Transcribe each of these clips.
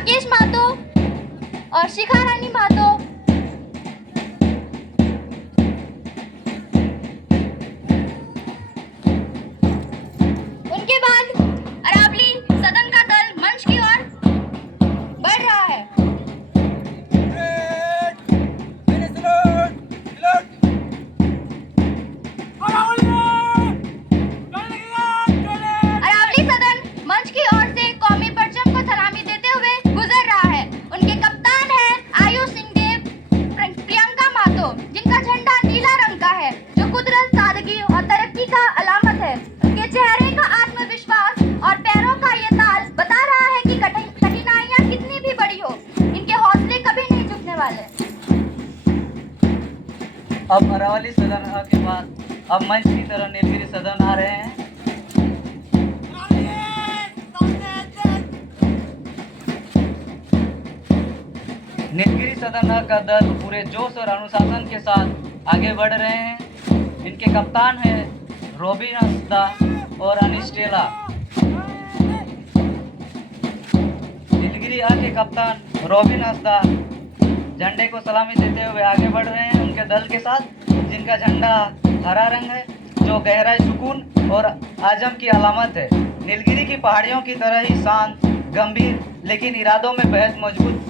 राकेश महतो और शिखा रानी महतो। उनके बाद अरावली सदन का दल मंच की ओर बढ़ रहा है। अरावली सदन मंच की ओर से कौमी परचम को सलामी देते हुए गुजर रहा है। उनके कप्तान है आयुष सिंहदेव प्रियंका महतो, जिनका झंडा नीला रंग का है, जो कुदरत, सादगी और तरक्की का अलामत है। उनके चेहरे का आत्मविश्वास और पैरों का ये ताल बता रहा है कि कठिनाइयां कितनी भी बड़ी हो, इनके हौसले कभी नहीं झुकने वाले। अब अरावली सदन के बाद अब मंच की तरह नीलगिरी सदन आ रहे हैं। नीलगिरी सदन का दल पूरे जोश और अनुशासन के साथ आगे बढ़ रहे हैं। इनके कप्तान हैं रोबिन हंसदा और अनिस्टेला। नीलगिरी के कप्तान रोबिन हंसदा झंडे को सलामी देते हुए आगे बढ़ रहे हैं उनके दल के साथ, जिनका झंडा हरा रंग है, जो गहराई, सुकून और आजम की अलामत है। नीलगिरी की पहाड़ियों की तरह ही शांत, गंभीर, लेकिन इरादों में बेहद मजबूत।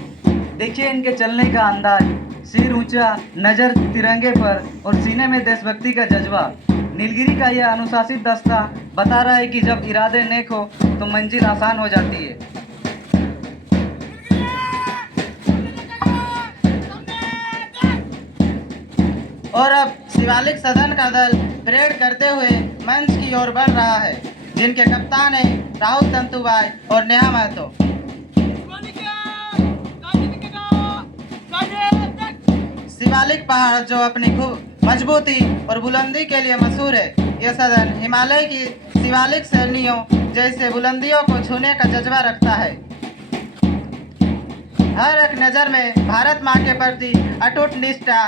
देखिए इनके चलने का अंदाज, सिर ऊंचा, नज़र तिरंगे पर और सीने में देशभक्ति का जज्बा। नीलगिरी का यह अनुशासित दस्ता बता रहा है कि जब इरादे नेक हो तो मंजिल आसान हो जाती है। और अब शिवालिक सदन का दल परेड करते हुए मंच की ओर बढ़ रहा है, जिनके कप्तान है राहुल तंतुबाई और नेहा महतो। शिवालिक पहाड़ जो अपनी खूब मजबूती और बुलंदी के लिए मशहूर है, यह सदन हिमालय की शिवालिक श्रेणियों जैसे बुलंदियों को छूने का जज्बा रखता है। हर एक नज़र में भारत माँ के प्रति अटूट निष्ठा।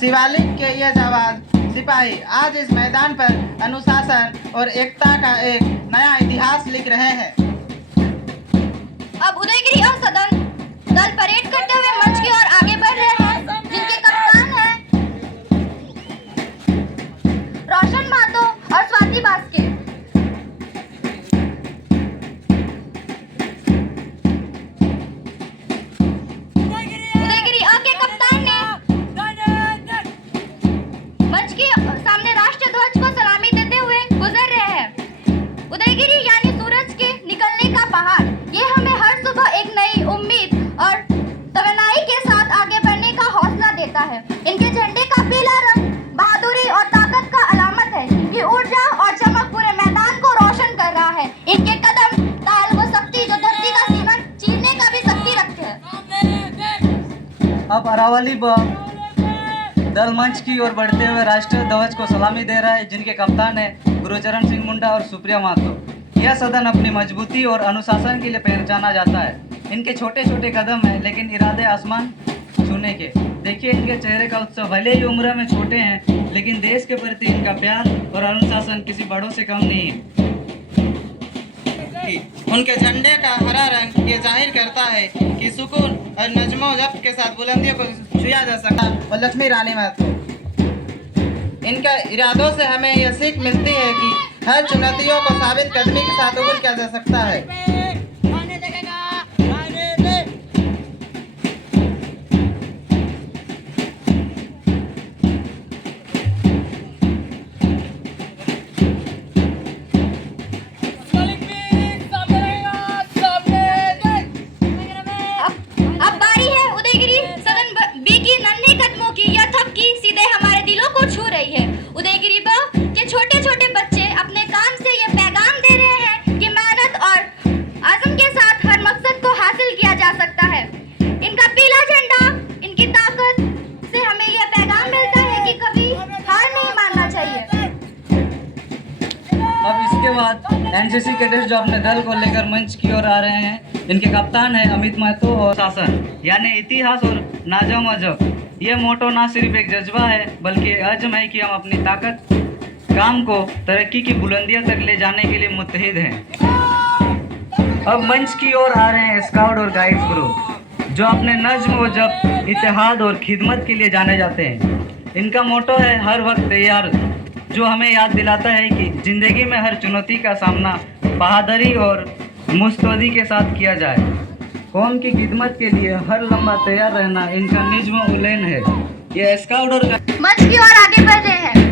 शिवालिक के ये जवान सिपाही आज इस मैदान पर अनुशासन और एकता का एक नया इतिहास लिख रहे हैं। अब उदयगिरी और सदन दल परेड करते हुए मंच की ओर आगे बढ़ रहे हैं, जिनके कप्तान हैं रोशन महतो और स्वाति बास्के। उदयगिरी के कप्तान ने मंच के सामने राष्ट्र ध्वज को सलामी देते हुए गुजर रहे हैं। उदयगिरी यानी सूरज के निकलने का पहाड़, ये हमें हर सुबह एक नई उम्मीद और तवनाई के साथ आगे बढ़ने का हौसला देता है। इनके झंडे का पीला रंग बहादुरी और ताकत का अलामत है। ये ऊर्जा और चमक पूरे मैदान को रोशन कर रहा है। इनके कदम ताल वो शक्ति जो धरती का सीमा चीरने का भी शक्ति रखते हैं। अब अरावली दल मंच की ओर बढ़ते हुए राष्ट्रीय ध्वज को सलामी दे रहा है, जिनके कप्तान है गुरुचरण सिंह मुंडा और सुप्रिया महतो। यह सदन अपनी मजबूती और अनुशासन के लिए पहचाना जाता है। इनके छोटे छोटे कदम हैं, लेकिन इरादे आसमान छूने के। देखिए इनके चेहरे का उत्सव, भले ही उम्र में छोटे हैं, लेकिन देश के प्रति इनका प्यार और अनुशासन किसी बड़ों से कम नहीं है। उनके झंडे का हरा रंग ये जाहिर करता है कि सुकून और नज़्मो ज़ब्त के साथ बुलंदियों को छुआ जा सकता है। और लक्ष्मी रानी महतो, इनके इरादों से हमें यह सीख मिलती है कि हर चुनौतियों को साबित कदमी के साथ दूर किया जा सकता है। अब बारी है उदयगिरी सदन बी की नन्हे कदमों की। यह थपकी सीधे हमारे दिलों को छू रही है। उदयगिरी के छोटे छोटे बच्चे अपने काम से यह पैगाम दे रहे हैं कि मेहनत और आज़म के साथ हर मकसद को हासिल किया जा सकता है। इनका पीला झंडा, इनकी ताकत से हमें यह पैगाम मिलता है कि कभी हार नहीं मानना चाहिए। अब इसके बाद एनसीसी कैडेट्स जो अपने दल को लेकर मंच की ओर आ रहे हैं, इनके कप्तान है अमित महतो और शासन यानी इतिहास और नाजम अजब। ये मोटो ना सिर्फ एक जज्बा है, बल्कि अज़्म है कि हम अपनी ताकत, काम को तरक्की की बुलंदियों तक ले जाने के लिए मुत्तहिद हैं। अब मंच की ओर आ रहे हैं स्काउट और गाइड्स ग्रुप, जो अपने नज्म व जब्त, इत्तेहाद और खिदमत के लिए जाने जाते हैं। इनका मोटो है हर वक्त तैयार, जो हमें याद दिलाता है कि ज़िंदगी में हर चुनौती का सामना बहादुरी और मुस्तैदी के साथ किया जाए। कौम की खिदमत के लिए हर लम्हा तैयार रहना इनका निज़्म उलैन है। ये स्काउट और मंच की ओर आगे बढ़ रहे हैं।